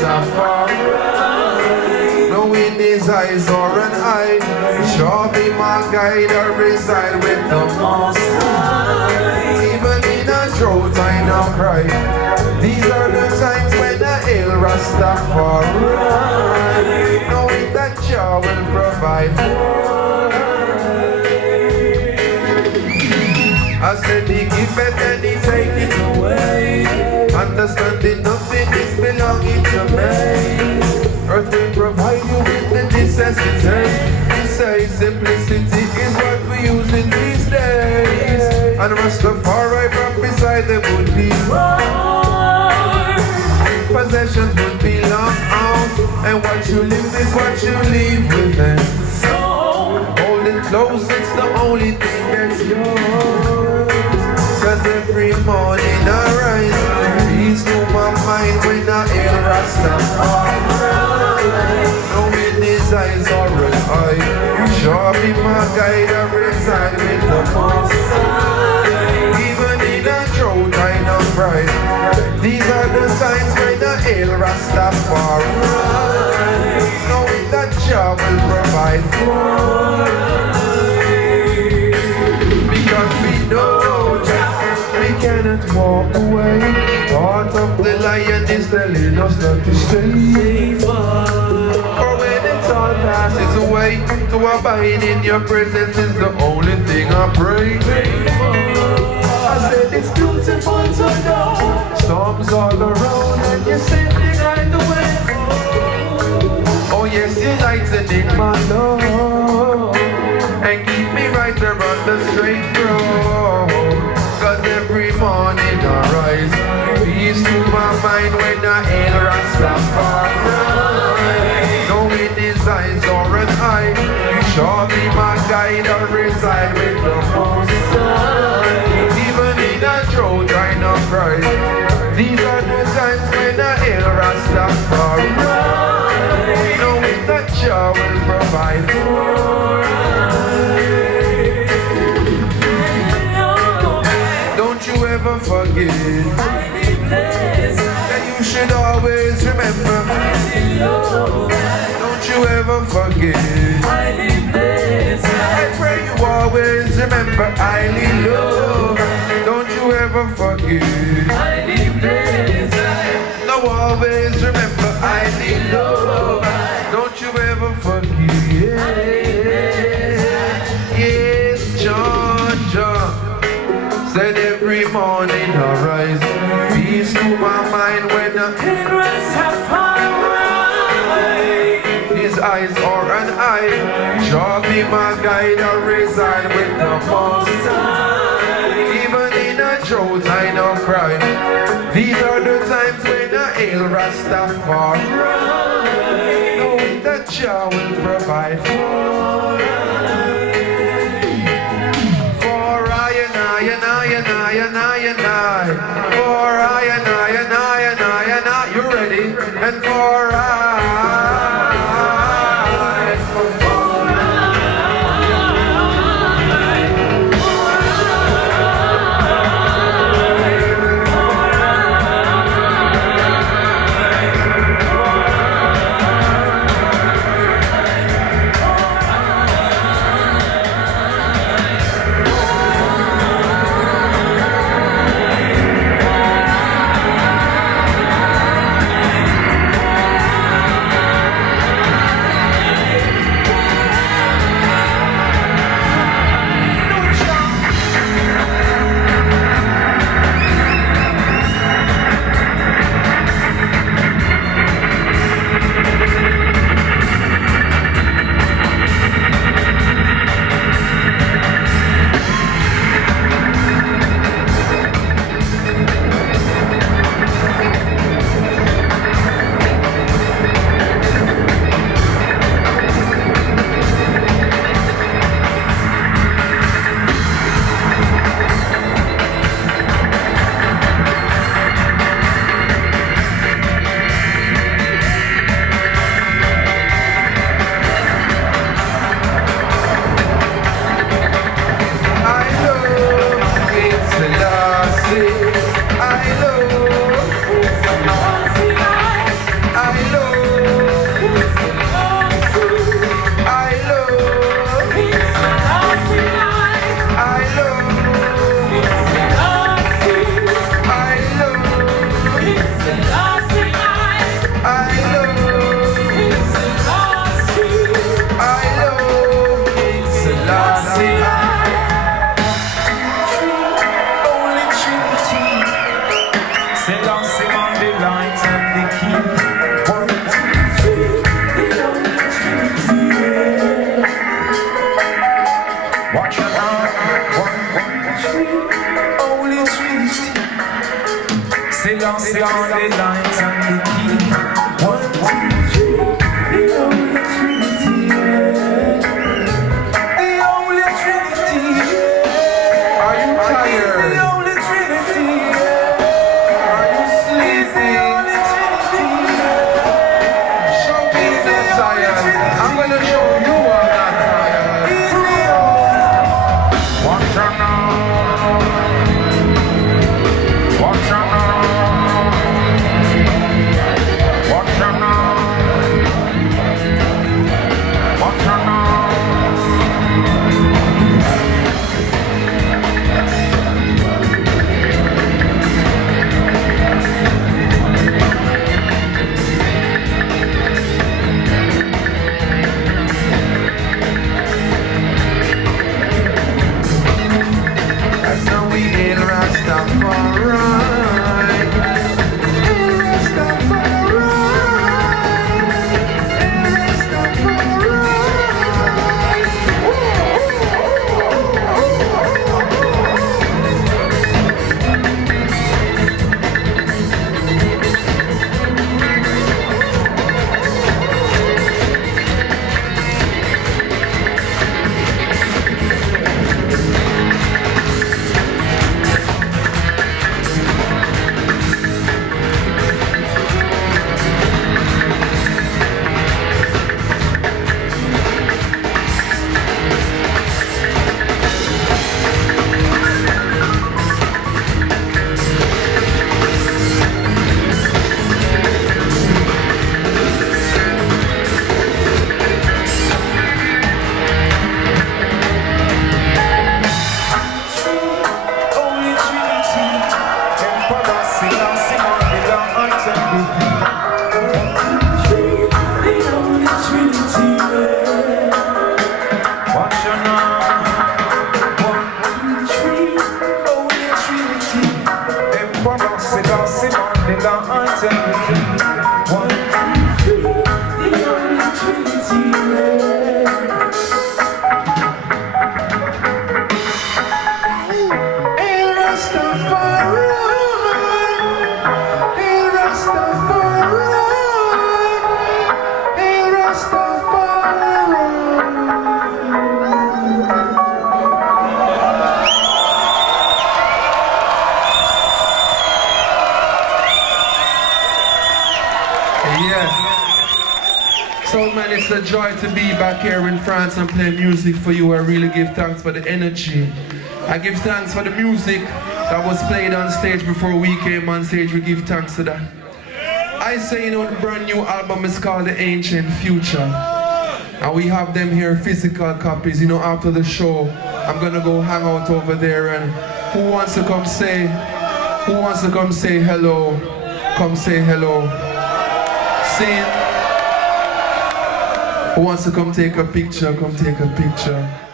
Tafari. Knowing his eyes are an eye, shall be my guide, I reside with the Most High. Even in a drought I now cry. These are the times when I hail Ras Tafari, knowing that Jah will provide. I said he give it and he take it away. Understanding nothing is belonging to me. Earth will provide you with the necessity. He says simplicity is what we use in these days. And Ras Tafari prophesied there would be more. Possessions would be long out, and what you live is what you leave with them. So hold it close, it's the only thing that's yours. Cause every morning I rise, peace to my mind when I hear Ras Tafari. Knowing his eyes are an eye, sure be my guide, I reside with the Most High. Even in a drought I know pride. These are the times when I hail Ras Tafari, knowing that Jah will provide for us. Because we know we cannot walk away. Part of the lion is telling us not to stay. Or when it all passes away, to abide in your presence is the only thing I pray. I said it's beautiful to know storms all around and you're sending right away. Oh yes, you're lightening my load and keep me right around the straight road. Cause every morning I rise, peace to my mind when I hail Ras Tafari. Knowing his eyes are an eye, you sure be my guide, I reside with the Most High. Even in a drought I know cry. These are the times when I hail Ras Tafari, knowing that Jah will provide for us. Don't you ever forget that you should always remember. Don't you ever forget. I pray you always remember I need love. Don't you ever forget. No, always remember I need love. Don't you ever forget. Yes, John said every morning I rise, peace to my mind when I hear Ras Tafari. His eyes are an eye, Jah be my guide, I reside with the Most High. Even in a drought I know cry. These are the times when I hail Ras Tafari, knowing that Jah will provide for us. For I and I and I and I and I and I. For I and I and I and I and I. You ready? And for I. the lights and the key. 1, 2, 3, the only Trinity, yeah. The only Trinity, yeah. Are you tired? The only Trinity, yeah. Are you sleepy? The only Trinity, yeah. Show me you're tired. I'm gonna show you all not tired. Watch out now. Watch out now. Watch out now. Watch out now. That's how we get Ras Tafari. So man, it's a joy to be back here in France and play music for you. I really give thanks for the energy. I give thanks for the music that was played on stage before we came on stage. We give thanks to that. I say, you know, the brand new album is called The Ancient Future. And we have them here, physical copies. You know, after the show, I'm gonna go hang out over there, and who wants to come say hello? Come say hello. See? Who wants to come take a picture? Come take a picture.